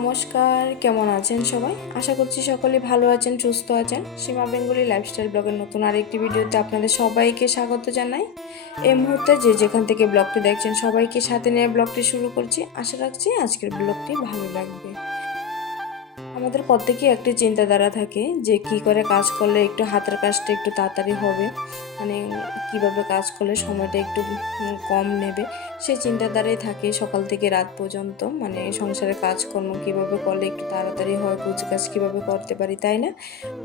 নমস্কার, কেমন আছেন সবাই? আশা করছি সকলে ভালো আছেন, সুস্থ আছেন। সীমা বেঙ্গলি লাইফস্টাইল ব্লগের নতুন আরেকটি ভিডিওতে আপনাদের সবাইকে স্বাগত জানাই। এই মুহূর্তে যে যেখান থেকে ব্লগটি দেখছেন সবাইকে সাথে নিয়ে ব্লগটি শুরু করছি। আশা রাখছি আজকের ব্লগটি ভালো লাগবে। আমাদের প্রত্যেকেই একটি চিন্তাধারা থাকে যে কি করে কাজ করলে একটু হাতের কাজটা একটু তাড়াতাড়ি হবে, মানে কিভাবে কাজ করলে সময়টা একটু কম নেবে, সেই চিন্তাধারাই থাকে সকাল থেকে রাত পর্যন্ত। মানে সংসারের কাজকর্ম কিভাবে করলে একটু তাড়াতাড়ি হয়, কাজ কীভাবে করতে পারি, তাই না?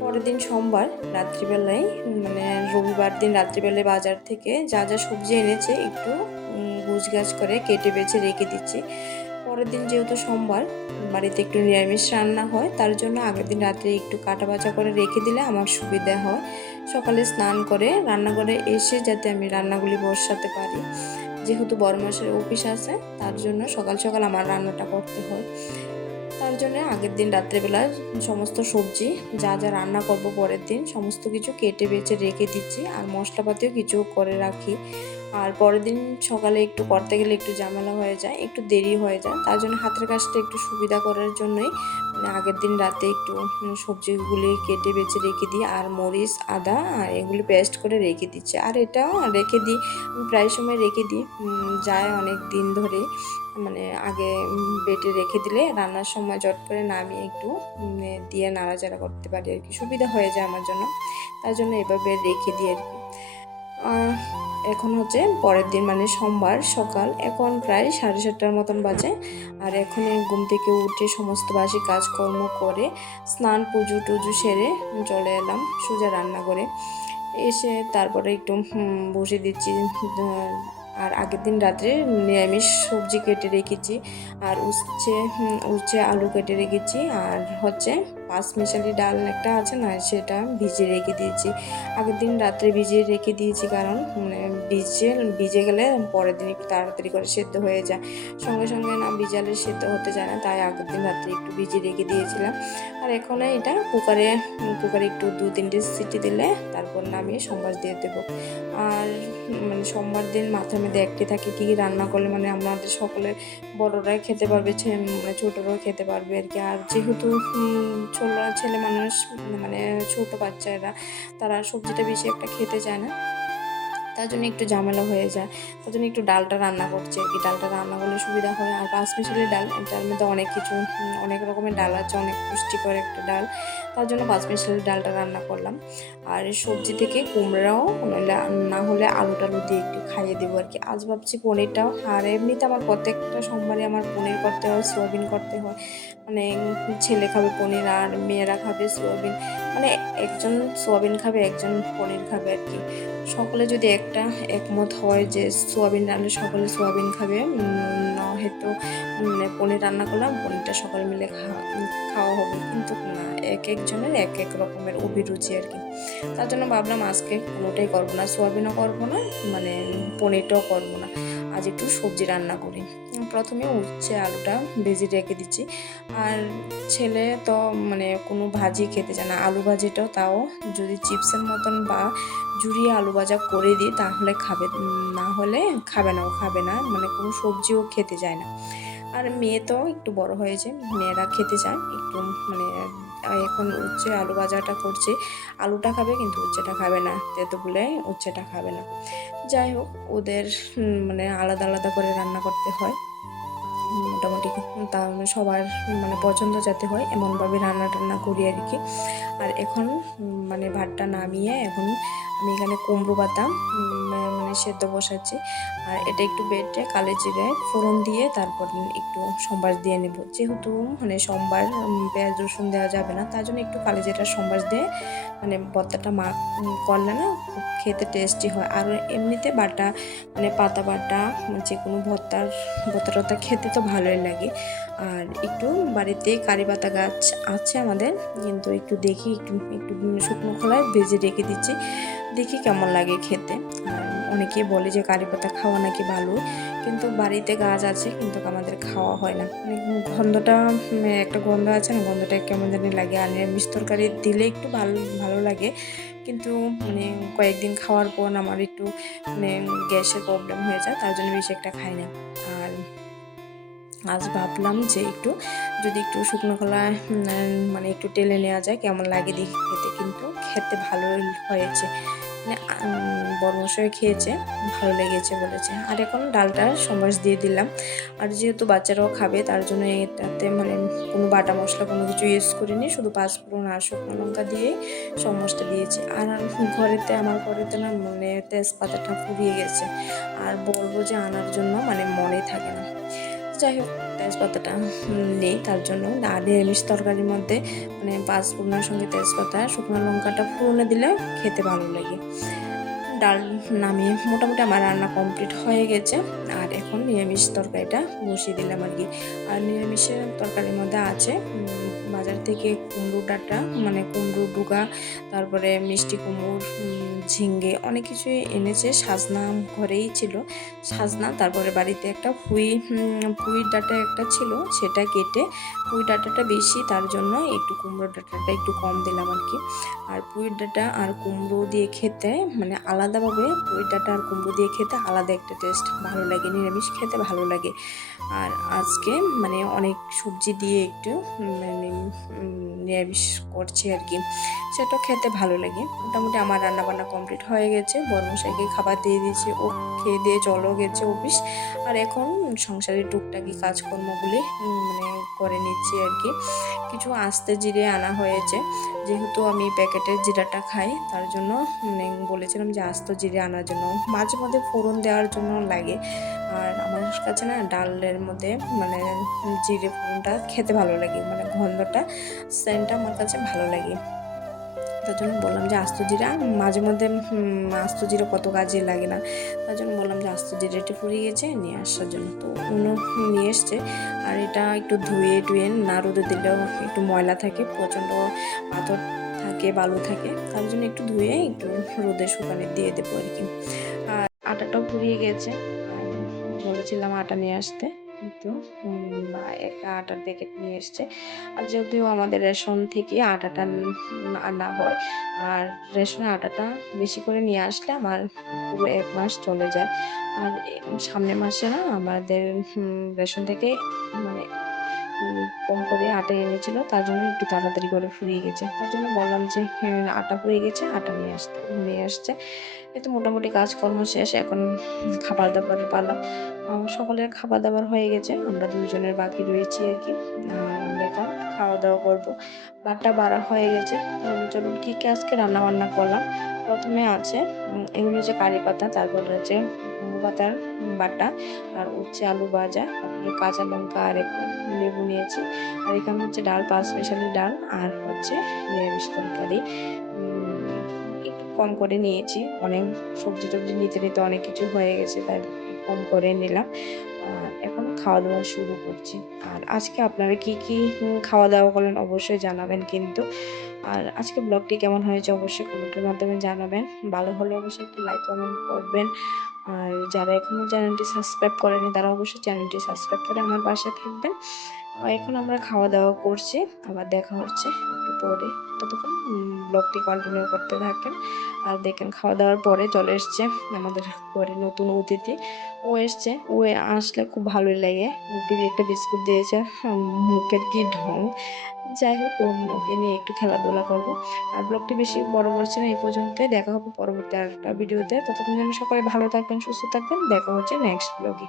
পরের দিন সোমবার রাত্রিবেলায়, মানে রবিবার দিন রাত্রিবেলায় বাজার থেকে যা যা সবজি এনেছে একটু গাছ করে কেটে বেছে রেখে দিচ্ছি। পরের দিন যেহেতু সোমবার, বাড়িতে একটু নিরামিষ রান্না হয়, তার জন্য আগের দিন রাত্রে একটু কাটা বাছা করে রেখে দিলে আমার সুবিধা হয়। সকালে স্নান করে রান্নাঘরে এসে যাতে আমি রান্নাগুলি বসাতে পারি। যেহেতু বড় মাসের অফিস আছে, তার জন্য সকাল সকাল আমার রান্নাটা করতে হয়। তার জন্য আগের দিন রাত্রেবেলা সমস্ত সবজি যা যা রান্না করব পরের দিন সমস্ত কিছু কেটে বেছে রেখে দিচ্ছি, আর মশলাপাতিও কিছু করে রাখি। আর পরের দিন সকালে একটু করতে গেলে একটু ঝামেলা হয়ে যায়, একটু দেরি হয়ে যায়, তার জন্য হাতের কাজটা একটু সুবিধা করার জন্যই মানে আগের দিন রাতে একটু সবজিগুলি কেটে বেছে রেখে দিই, আর মরিচ আদা আর এগুলি পেস্ট করে রেখে দিচ্ছি। আর এটা রেখে দিই, প্রায় সময় রেখে দিই, যায় অনেক দিন ধরে। মানে আগে বেটে রেখে দিলে রান্নার সময় চট করে নামিয়ে একটু দিয়ে নাড়াচাড়া করতে পারি আর কি, সুবিধা হয়ে যায় আমার জন্য। তার জন্য এভাবে রেখে দিই আর কি। এখন হচ্ছে পরের দিন মানে সোমবার সকাল, এখন প্রায় 7:30টার মতন বাজে। আর এখন ঘুম থেকে উঠে সমস্ত বাসি কাজকর্ম করে স্নান পুজো টুজো সেরে চলে এলাম সোজা রান্না করে। এসে তারপরে একটু বসে দিচ্ছি। আর আগের দিন রাত্রে নিরামিষ সবজি কেটে রেখেছি, আর উচ্ছে আলু কেটে রেখেছি, আর হচ্ছে পাঁচমিশালি ডাল একটা আছে না, সেটা ভিজিয়ে রেখে দিয়েছি। আগের দিন রাত্রে ভিজিয়ে রেখে দিয়েছি, কারণ মানে ভিজে গেলে পরের দিন একটু তাড়াতাড়ি করে সেদ্ধ হয়ে যায়, সঙ্গে সঙ্গে না ভিজালে সেদ্ধ হতে যায় না, তাই আগের দিন রাত্রে একটু ভিজিয়ে রেখে দিয়েছিলাম। আর এখন এটা কুকারে একটু 2-3টে সিটি দিলে তারপর নামিয়ে সোমবার দিয়ে দেবো। আর মানে সোমবার দিন মাথার মধ্যে একটি থাকে কী রান্না করলে মানে আমাদের সকলে বড়রাই খেতে পারবে, মানে ছোটরাও খেতে পারবে আর কি। আর যেহেতু ছেলে মানুষ, মানে ছোট বাচ্চারা, তারা সবজিটা বেশি একটা খেতে চায় না, তার জন্য একটু ঝামেলা হয়ে যায়। তার জন্য একটু ডালটা রান্না করছি আর কি, ডালটা রান্না করলে সুবিধা হয়। আর পাঁচমিশালি ডাল, এটার মধ্যে অনেক কিছু অনেক রকমের ডাল আছে, অনেক পুষ্টিকর একটা ডাল, তার জন্য পাঁচমিশালি ডালটা রান্না করলাম। আর সবজি থেকে কুমড়াও না হলে আলু টালু দিয়ে একটু খাইয়ে দেবো আর কি। আজ ভাবছি পনিরটাও, আর এমনিতে আমার প্রত্যেকটা সোমবারে আমার পনির করতে হয়, সোয়াবিন করতে হয়। মানে ছেলে খাবে পনির আর মেয়েরা খাবে সোয়াবিন, মানে একজন সোয়াবিন খাবে একজন পনির খাবে আর কি। সকলে যদি একটা একমত হয় যে সোয়াবিন রান্না সকলে সোয়াবিন খাবে, হয়তো মানে পনির রান্না করলাম, পনিরটা সকলে মিলে খাওয়া হবে, কিন্তু না, এক একজনের এক এক রকমের অভিরুচি আর কি। তার জন্য ভাবলাম আজকে কোনোটাই করবো না, সোয়াবিনও করবো না, মানে পনিরটাও করবো না, আজ একটু সবজি রান্না করি। প্রথমে উচ্ছে আলুটা ভেজে রেখে দিচ্ছি। আর ছেলে তো মানে কোনো ভাজি খেতে চায় না, আলু ভাজিটাও তাও যদি চিপসের মতন বা ঝুরিয়ে আলু ভাজা করে দিই তাহলে খাবে, না হলে খাবে না, ও খাবে না, মানে কোনো সবজিও খেতে চায় না। আর মেয়ে তো একটু বড় হয়েছে, মেয়েরা খেতে চায় একটু, মানে এখন উচ্ছে আলু ভাজাটা করছে, আলুটা খাবে কিন্তু উচ্ছেটা খাবে না, তেতো বলে উচ্ছেটা খাবে না। যাই হোক, ওদের মানে আলাদা আলাদা করে রান্না করতে হয় মোটামুটি, তাহলে সবার মানে পছন্দ যাতে হয় এমনভাবে রান্না টান্না করি আর কি। আর এখন মানে ভাতটা নামিয়ে এখন আমি এখানে কুমড়ো পাতা মানে সেদ্ধ বসাচ্ছি। আর এটা একটু বেটে কালো জিরে ফোড়ন দিয়ে তারপর একটু সম্বাস দিয়ে নেব, যেহেতু মানে সোমবার পেঁয়াজ রসুন দেওয়া যাবে না, তার জন্য একটু কালো জিরা সম্বাস দিয়ে মানে ভর্তাটা করলে না খুব খেতে টেস্টি হয়। আর এমনিতে বাটা মানে পাতা বাটা যে কোনো ভর্তা খেতে তো ভালোই লাগে। আর একটু বাড়িতে কারি পাতা গাছ আছে আমাদের, কিন্তু একটু দেখি একটু একটু শুকনো খোলায় ভেজে রেখে দিচ্ছি, দেখি কেমন লাগে খেতে। আর অনেকেই বলে যে কারি পাতা খাওয়া নাকি ভালো, কিন্তু বাড়িতে গাছ আছে কিন্তু আমাদের খাওয়া হয় না, মানে গন্ধটা একটা গন্ধ আছে না, গন্ধটা কেমন জানি লাগে। আর নিরামিষ তরকারি দিলে একটু ভালো ভালো লাগে, কিন্তু মানে কয়েকদিন খাওয়ার পর আমার একটু মানে গ্যাসের প্রবলেম হয়ে যায়, তার জন্য বেশি একটা খাই না। আর আজ ভাবলাম যে যদি একটু শুকনো কলা মানে একটু টেলে নেওয়া যায় কেমন লাগে দেখি খেতে, কিন্তু খেতে ভালো হয়েছে। মানে বড়মশাই খেয়েছে, ভালো লেগেছে বলেছে। আর এখন ডালটা সম্বাস দিয়ে দিলাম। আর যেহেতু বাচ্চারাও খাবে তার জন্য এটাতে মানে কোনো বাটা মশলা কোনো কিছু ইউজ করিনি, শুধু পাঁচফোড়ন আর শুকনো লঙ্কা দিয়ে সম্বাসটা দিয়েছি। আর আমার ঘরেতে না মানে তেজপাতাটা ফুরিয়ে গেছে, আর বলবো যে আনার জন্য মানে মনে থাকে না। যাই হোক, তেজপাতাটা নেই, তার জন্য আর নিরামিষ তরকারির মধ্যে মানে পাঁচফোড়নের সঙ্গে তেজপাতা শুকনো লঙ্কাটা ফোড়নে দিলে খেতে ভালো লাগে। ডাল নামিয়ে মোটামুটি আমার রান্না কমপ্লিট হয়ে গেছে। আর এখন নিরামিষ তরকারিটা বসিয়ে দিলাম আর কি। আর নিরামিষের তরকারির মধ্যে আছে বাজার থেকে কুমড়ো ডাঁটা মানে কুমড়ো ডুগা, তারপরে মিষ্টি কুমড়, ঝিঙ্গে অনেক কিছুই এনেছে। সাজনা ঘরেই ছিল, সাজনা, তারপরে বাড়িতে একটা পুঁই ডাঁটা একটা ছিল, সেটা কেটে পুঁই ডাঁটাটা বেশি, তার জন্য একটু কুমড়ো ডাঁটাটা একটু কম দিলাম আর কি। আর পুঁই ডাঁটা আর কুমড়ো দিয়ে খেতে মানে আলাদাভাবে পুঁই ডাঁটা আর কুমড়ো দিয়ে খেতে আলাদা একটা টেস্ট, ভালো লাগে, নিরামিষ খেতে ভালো লাগে। আর আজকে মানে অনেক সবজি দিয়ে একটু মানে নিরামিষ করছি আর কি, সেটা খেতে ভালো লাগে। মোটামুটি আমার রান্নাবান্না কমপ্লিট হয়ে গেছে, বড়মশাইকে খাবার দিয়ে দিয়েছি, ও খেয়ে দিয়ে চলেও গেছে অফিস। আর এখন সংসারের টুকটাকি কাজকর্মগুলি মানে করে নিচ্ছি আর কি। কিছু আস্তে জিরে আনা হয়েছে, যেহেতু আমি প্যাকেটের জিরাটা খাই তার জন্য মানে বলেছিলাম যে আস্ত জিরে আনার জন্য, মাঝে মধ্যে ফোড়ন দেওয়ার জন্য লাগে। আর আমার কাছে না ডালের মধ্যে মানে জিরে ফোড়নটা খেতে ভালো লাগে, মানে গন্ধটা সেন্টটা আমার কাছে ভালো লাগে। তার জন্য বললাম যে আস্ত জিরা মাঝে মধ্যে আস্ত জিরা কত কাজে লাগে না, তার জন্য বললাম যে আস্ত জিরাটা ফুরিয়ে গেছে নিয়ে আসার জন্য, তো উনি নিয়ে এসছে। আর এটা একটু ধুয়ে টুয়ে না রোদে দিলেও একটু ময়লা থাকে, প্রচণ্ড পাথর থাকে, বালু থাকে, তার জন্য একটু ধুয়ে একটু রোদে শুকানে দিয়ে দেবো আর কি। আর আটাটাও ফুরিয়ে গেছে, বলেছিলাম আটা নিয়ে আসতে, কিন্তু একটা আটার প্যাকেট নিয়ে এসছে। আর যদিও আমাদের রেশন থেকে আটাটা আনা হয়, আর রেশনের আটাটা বেশি করে নিয়ে আসলে আমার পুরো 1 মাস চলে যায়। আর সামনের মাসে না আমাদের রেশন থেকে মানে কম করে আটা এনেছিল, তার জন্য একটু তাড়াতাড়ি করে ফুরিয়ে গেছে। তার জন্য বললাম যে আটা ফুরিয়ে গেছে, আটা নিয়ে আসছে। এই তো মোটামুটি কাজকর্ম শেষ, এখন খাবার দাবারের পালা। সকলের খাবার দাবার হয়ে গেছে, আমরা দুজনের বাকি রয়েছি আর কি। আমরা এখন খাওয়া দাওয়া করবো, ভাতটা বাড়া হয়ে গেছে। চলুন কী কী আজকে রান্না বান্না করলাম। প্রথমে আছে এগুলো হচ্ছে কারি পাতা, তারপর হচ্ছে কুমড়ো পাতার বাটা, আর উচ্ছে আলু ভাজা, তারপরে কাঁচা লঙ্কা আর একটু লেবু নিয়েছি। আর এখানে হচ্ছে ডাল, পাঁচ স্পেশালি ডাল, আর হচ্ছে নিরামিষ তরকারি একটু কম করে নিয়েছি, অনেক সবজি টবজি নিতে নিতে অনেক কিছু হয়ে গেছে, তাই কম করে নিলাম। আর এখন খাওয়া দাওয়া শুরু করছি। আর আজকে আপনারা কি কি খাওয়া দাওয়া করলেন অবশ্যই জানাবেন কিন্তু। আর আজকে ব্লগটি কেমন হয়েছে অবশ্যই কমেন্টের মাধ্যমে জানাবেন, ভালো হলে অবশ্যই একটু লাইক কমেন্ট করবেন। আর যারা এখনও চ্যানেলটি সাবস্ক্রাইব করেনি তারা অবশ্যই চ্যানেলটি সাবস্ক্রাইব করে আমার পাশে থাকবেন। এখন আমরা খাওয়া দাওয়া করছি, আবার দেখা হচ্ছে একটু পরে, ততক্ষণ ব্লগটি কন্টিনিউ করতে থাকেন। আর দেখেন খাওয়া দাওয়ার পরে চলে এসছে আমাদের ঘরে নতুন অতিথি, ও এসছে, ও আসলে খুব ভালোই লাগে, ওকে একটা বিস্কুট দিয়েছে, মুখের কি ঢং। যাই হোক, ওকে নিয়ে একটু খেলাধুলা করবো। আর ব্লগটি বেশি বড় করছে না, এই পর্যন্তই, দেখা হবে পরবর্তী আরেকটা ভিডিওতে। ততক্ষণ যেন সবাই ভালো থাকবেন, সুস্থ থাকবেন, দেখা হচ্ছে নেক্সট ব্লগে।